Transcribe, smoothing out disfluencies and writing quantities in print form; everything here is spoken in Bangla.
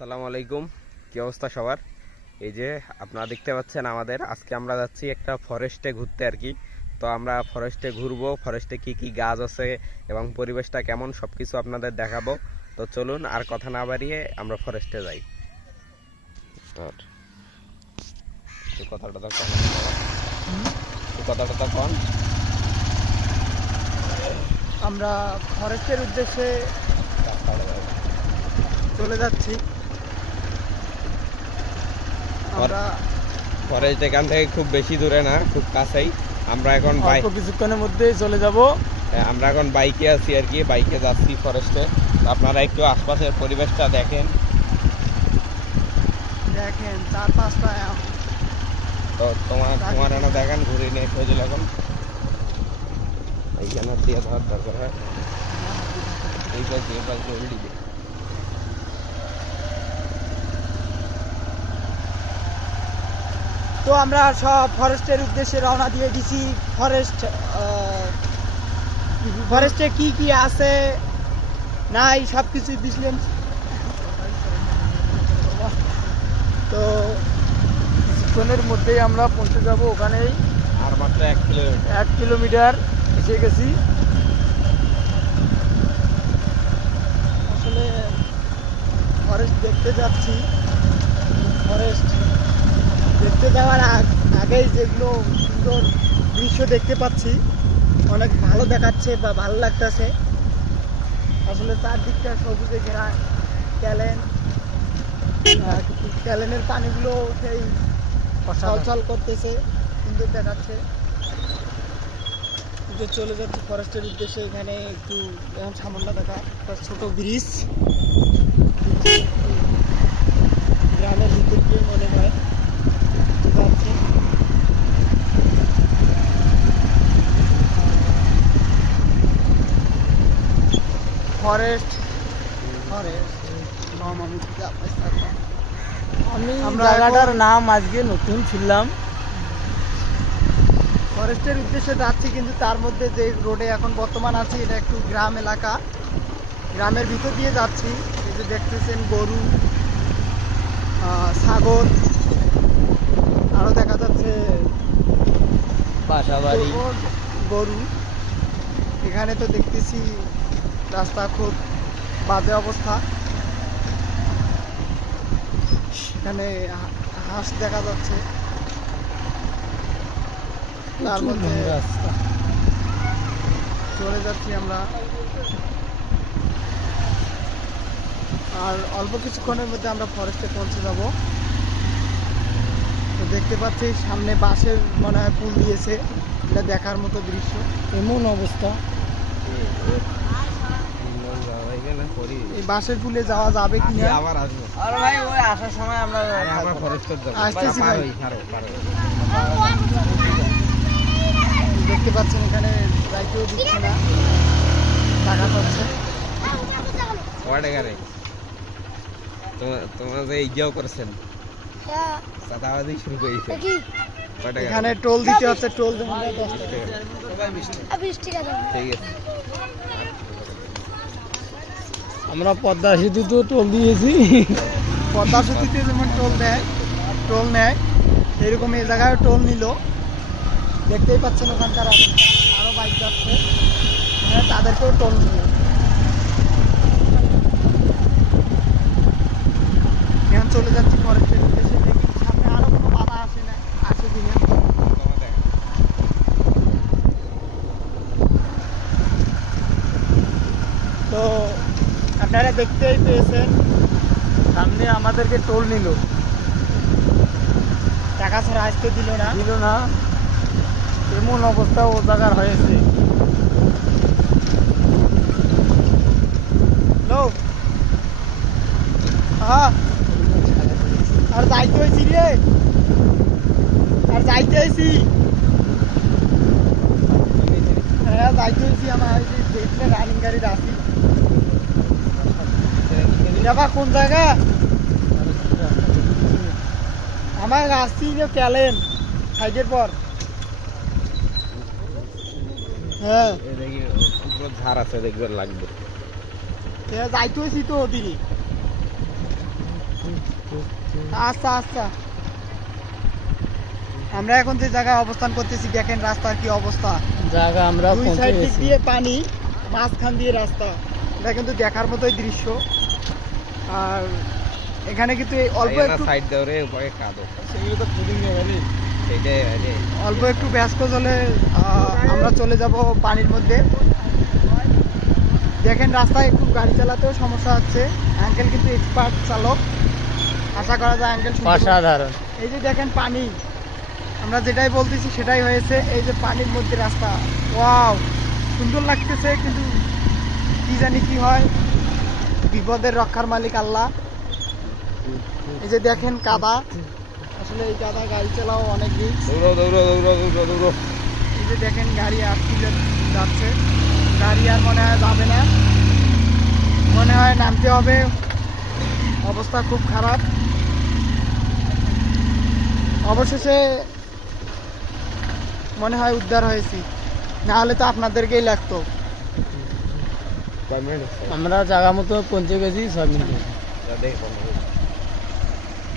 আসসালামু আলাইকুম। কি অবস্থা সবার? এই যে আপনারা দেখতে পাচ্ছেন আজকে আমরা যাচ্ছি একটা ফরেস্টে ঘুরতে আর কি। তো আমরা ফরেস্টে ঘুরবো, ফরেস্টে কি কি গাছ আছে এবং পরিবেশটা কেমন সবকিছু আপনাদের দেখাবো। তো চলুন আর কথা না বাড়িয়ে আমরা ফরেস্টে যাই। কথাটা কন। আমরা ফরেস্টের উদ্দেশ্যে চলে যাচ্ছি। আমরা ফরেস্ট এখান থেকে খুব বেশি দূরে না, খুব কাছেই। আমরা এখন কিছুক্ষণের মধ্যেই চলে যাব। আমরা এখন বাইকে আছি আর কি, বাইকে যাচ্ছি ফরেস্টে। আপনারা একটু আশপাশের পরিবেশটা দেখেন চার পাঁচটা। তো তোমার এনে দেখেন, ঘুরে নিয়ে ফজল এখন এইখানে দিয়ে ধরার দরকার হয়। এই পাশ দিয়ে উল্টি দিয়ে তো আমরা সব ফরেস্টের উদ্দেশ্যে রওনা দিয়ে দিছি। ফরেস্টে কি কি আছে নাই সব কিছুই দিছিলেন। তো কিছুক্ষণের মধ্যেই আমরা পৌঁছে যাব ওখানেই। আর মাত্র 1 কিলোমিটার এসে গেছি। আসলে ফরেস্ট দেখতে যাচ্ছি। ফরেস্ট দেখতে যাওয়ার আগেই যেগুলো সুন্দর দৃশ্য দেখতে পাচ্ছি, অনেক ভালো দেখাচ্ছে বা ভালো লাগতেছে। আসলে চারদিকটা সবুজে ঘেরা ক্যালেনের পানিগুলো সেই ছলছল করতেছে, সুন্দর দেখাচ্ছে। কিন্তু চলে যাচ্ছে ফরেস্টের উদ্দেশ্যে। এখানে একটু এখন সামান্য দেখা ছোট ব্রিজ, গ্রামের ভিতর দিয়ে মনে হয় যাচ্ছে। ফরেস্ট আমি জায়গাটার নাম আজকে নতুন শুনলাম। ফরেস্টের উদ্দেশ্যে যাচ্ছি, কিন্তু তার মধ্যে যে রোডে এখন বর্তমান আছি এটা একটু গ্রাম এলাকা। গ্রামের ভিতর দিয়ে যাচ্ছি। এই যে দেখতেছেন গরু, ছাগল, আরো দেখা যাচ্ছে বাসাবাড়ি, গরু। এখানে তো দেখতেছি রাস্তা খুব বাজে অবস্থা। এখানে হাঁস দেখা যাচ্ছে। তার মধ্যে চলে যাচ্ছি আমরা। আর অল্প কিছুক্ষণের মধ্যে আমরা ফরেস্টে পৌঁছে যাব। তো দেখতে পাচ্ছি সামনে বাঁশের মনে হয় পুল দিয়েছে, এটা দেখার মতো দৃশ্য। এমন অবস্থা, এই বাঁশের পুলে যাওয়া যাবে কিনা। আবার আসবো। আর ভাই ওই আসার সময় আমরা আবার ফরেস্টে আসতেছি ভাই। দেখতে পাচ্ছেন এখানে লাইটও দিচ্ছে না, টাকা পাচ্ছে। তোমরা যে ইজাও করেছেন, চাঁদাবাজি শুরু করেছে। এখানে টোল দিতে হচ্ছে, টোল দেবো 10 টাকা। ঠিক আছে, আমরা পদ্মা সেতুতে টোল দিয়েছি। পদ্মা সেতুতে যেমন টোল নেয় এরকম এই জায়গায় টোল নিল। দেখতেই পাচ্ছেন ওখানকার অবস্থা। আরো বাইক যাচ্ছে, তাদেরকেও টোল নিল। এখন চলে যাচ্ছি ফরেস্টের উদ্দেশ্যে। দেখি সামনে আরো কোনো বাধা আসে না, আসে কিনা। তো আপনারা দেখতেই পেয়েছেন সামনে আমাদেরকে টোল নিল, টাকা ছাড়া আসতে দিল না। এমন অবস্থা ও জায়গার হয়েছে। আর যাইতে হয়েছি রে, যাইতে হয়েছি আমার দেখলে রানিং গাড়ি রাখি। কোন জায়গা আমার আসছি ক্যালেন সাইডের পর। হ্যাঁ ঝাড় আছে, দেখবেন লাগবে। যাইতে হয়েছি তো ওদিনই। আচ্ছা আচ্ছা, আমরা এখন যে জায়গায় অবস্থান করতেছি দেখেন রাস্তার কি অবস্থা। জায়গা আমরা দুই পৌঁছে সাইড দিক গেছি। দিয়ে পানি, মাঝখান দিয়ে রাস্তা। এটা কিন্তু দেখার মতোই দৃশ্য। আর এখানে কিন্তু এই অল্প একটু সাইড দেও রে উপরে কাদো সেগুলো তো ফুডিং নেবে। সেইটাই আরে অল্প একটু ব্যস্ত হলে আমরা চলে যাব পানির মধ্যে। দেখেন রাস্তায় একটু গাড়ি চালাতেও সমস্যা হচ্ছে। আঙ্কেল কিন্তু এক্সপার্ট চালক, আশা করা যায় আঙ্কেল অসাধারণ। এই যে দেখেন পানি, আমরা যেটাই বলতেছি সেটাই হয়েছে। এই যে পানির মধ্যে রাস্তা, ওয়াও সুন্দর লাগতেছে, কিন্তু কি জানি কি হয়, বিপদের রক্ষার মালিক আল্লাহ। এই যে দেখেন কাদা, আসলে এই কাদা গাড়ি চালাও অনেক রিস্ক। দৌড়ো দৌড়ো দৌড়ো দৌড়ো দৌড়ো এই যে দেখেন গাড়ি আসতে যাচ্ছে, গাড়ি আর মনে হয় যাবে না, মনে হয় নামতে হবে। অবস্থা খুব খারাপ। অবশেষে মনে হয় উদ্ধার হয়েছি, না হলে তো আপনাদেরকেই লাগতো। আমরা জায়গা মতো পৌঁছে গেছি 6 মিনিট। দেখো